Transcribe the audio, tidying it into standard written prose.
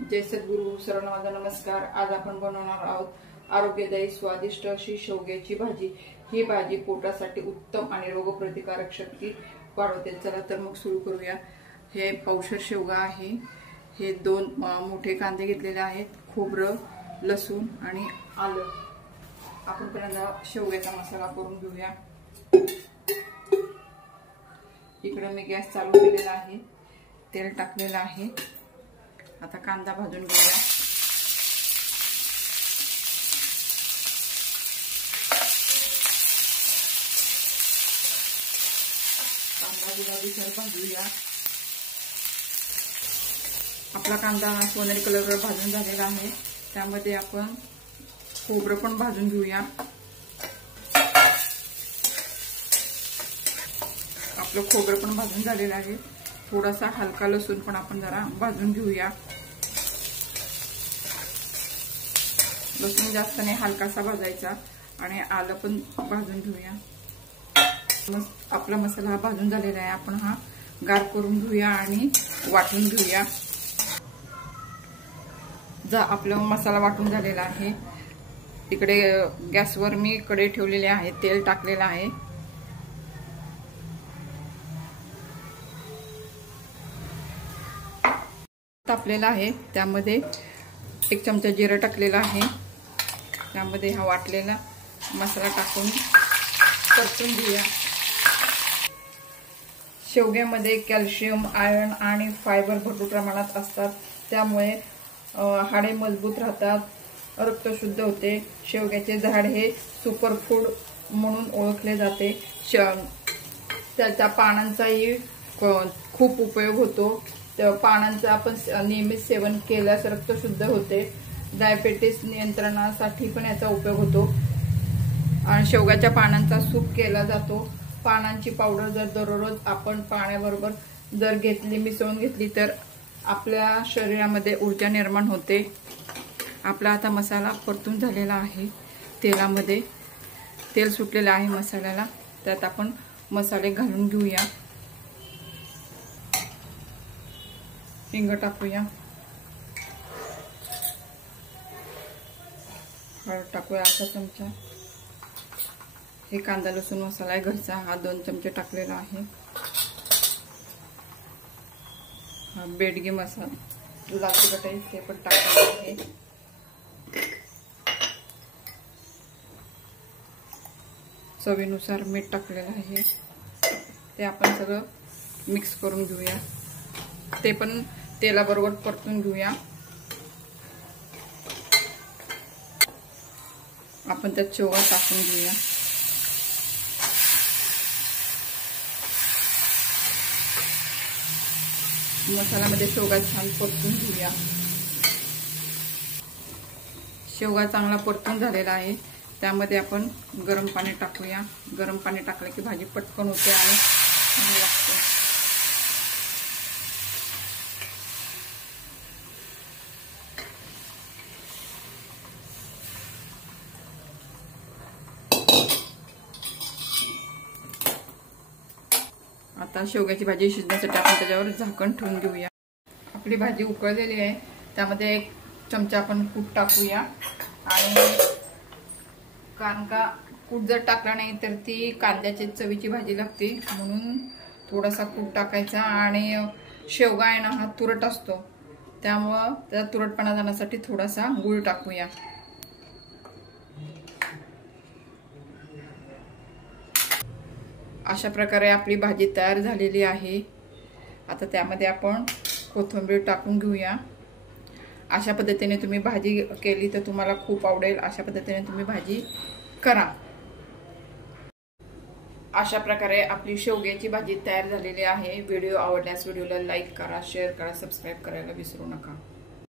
जय सद्गुरू. सर्वांना माझा नमस्कार. आज आपण बनवणार आहोत आरोग्यदायी स्वादिष्ट अशी शेवग्याची भाजी. ही भाजी पोटासाठी उत्तम आणि रोगप्रतिकारक शक्ती वाढवते. चला तर मग सुरू करूया. हे पावशेर शेवगा आहे. हे 2 मोठे कांदे घेतलेले आहेत, खोबरं, लसूण आणि आलं. आपण पहिल्यांदा शेवग्याचा मसाला करून घेऊया. इकडे मी गॅस चालू केलेला आहे, तेल टाकलेलं आहे. आता कांदा भाजून घेऊया. कांदा गुलाबीसर भाजूया. आपला कांदा सोनेरी कलरवर भाजून झालेला आहे. त्यामध्ये आपण खोबरं पण भाजून घेऊया. आपलं खोबरं पण भाजून झालेलं आहे. थोडासा हलका लसूण पण आपण जरा भाजून घेऊया. लसूण जास्त नाही, हलकासा भाजायचा. आणि आलं पण भाजून घेऊया. आपला मसाला भाजून झालेला आहे. आपण हा गार करून घेऊया आणि वाटून घेऊया. आपला मसाला वाटून झालेला आहे. इकडे गॅसवर मी कढई ठेवलेली आहे, तेल टाकलेलं आहे. तापलेला आहे. त्यामध्ये 1 चमचा जिरं टाकलेला आहे. त्यामध्ये हा वाटलेला मसाला टाकून परतून घेऊया. शेवग्यामध्ये कॅल्शियम, आयर्न आणि फायबर भरपूर प्रमाणात असतात. त्यामुळे हाडे मजबूत राहतात, रक्त शुद्ध होते. शेवग्याचे झाड हे सुपर फूड म्हणून ओळखले जाते. त्याच्या पानांचाही खूप उपयोग होतो. पानांचं आपण नियमित सेवन केल्यास रक्त शुद्ध होते. डायबेटीस नियंत्रणासाठी पण याचा उपयोग होतो. आणि शेवग्याच्या पानांचा सूप केला जातो. पानांची पावडर जर दररोज आपण पाण्याबरोबर जर मिसळून घेतली तर आपल्या शरीरामध्ये ऊर्जा निर्माण होते. आपला आता मसाला परतून झालेला आहे. तेलामध्ये तेल सुटलेलं आहे मसाल्याला. त्यात आपण मसाले घालून घेऊया. हिंग टाकूया, हळद टाकूया अर्धा चमचा. हे कांदा लसूण मसाला आहे घरचा, हा 2 चमचे टाकलेला आहे. हा बेडगी मसाला लाल तिखट आहे, ते पण टाकलेलं आहे. चवीनुसार मीठ टाकलेलं आहे. ते आपण सगळं मिक्स करून घेऊया. ते पण तेलाबरोबर परतून घेऊया. आपण त्यात शेवगा टाकून घेऊया. मसाल्यामध्ये शेवगा छान परतून घेऊया. शेवगा चांगला परतून झालेला आहे. त्यामध्ये आपण गरम पाणी टाकूया. गरम पाणी टाकलं की भाजी पटकन होते आणि चांगली लागते. आता शेवग्याची भाजी शिजण्यासाठी आपण त्याच्यावर झाकण ठेवून घेऊया. आपली भाजी उकळलेली आहे. त्यामध्ये 1 चमचा आपण कूट टाकूया. आणि कारण का कूट जर टाकला नाही तर ती कांद्याची चवीची भाजी लागते, म्हणून थोडासा कूट टाकायचा. आणि शेवगा आहे ना, हा तुरट असतो, त्यामुळं त्या तुरटपणा जाण्यासाठी थोडासा गूळ टाकूया. अशा प्रकारे आपली भाजी तयार झालेली आहे. आता त्यामध्ये आपण कोथिंबीर टाकून घेऊया. अशा पद्धतीने तुम्ही भाजी केली तर तुम्हाला खूप आवडेल. अशा पद्धतीने तुम्ही भाजी करा. अशा प्रकारे आपली शेवग्याची भाजी तयार झालेली आहे. व्हिडिओ आवडल्यास व्हिडिओला लाईक करा, शेअर करा, सबस्क्राईब करायला विसरू नका.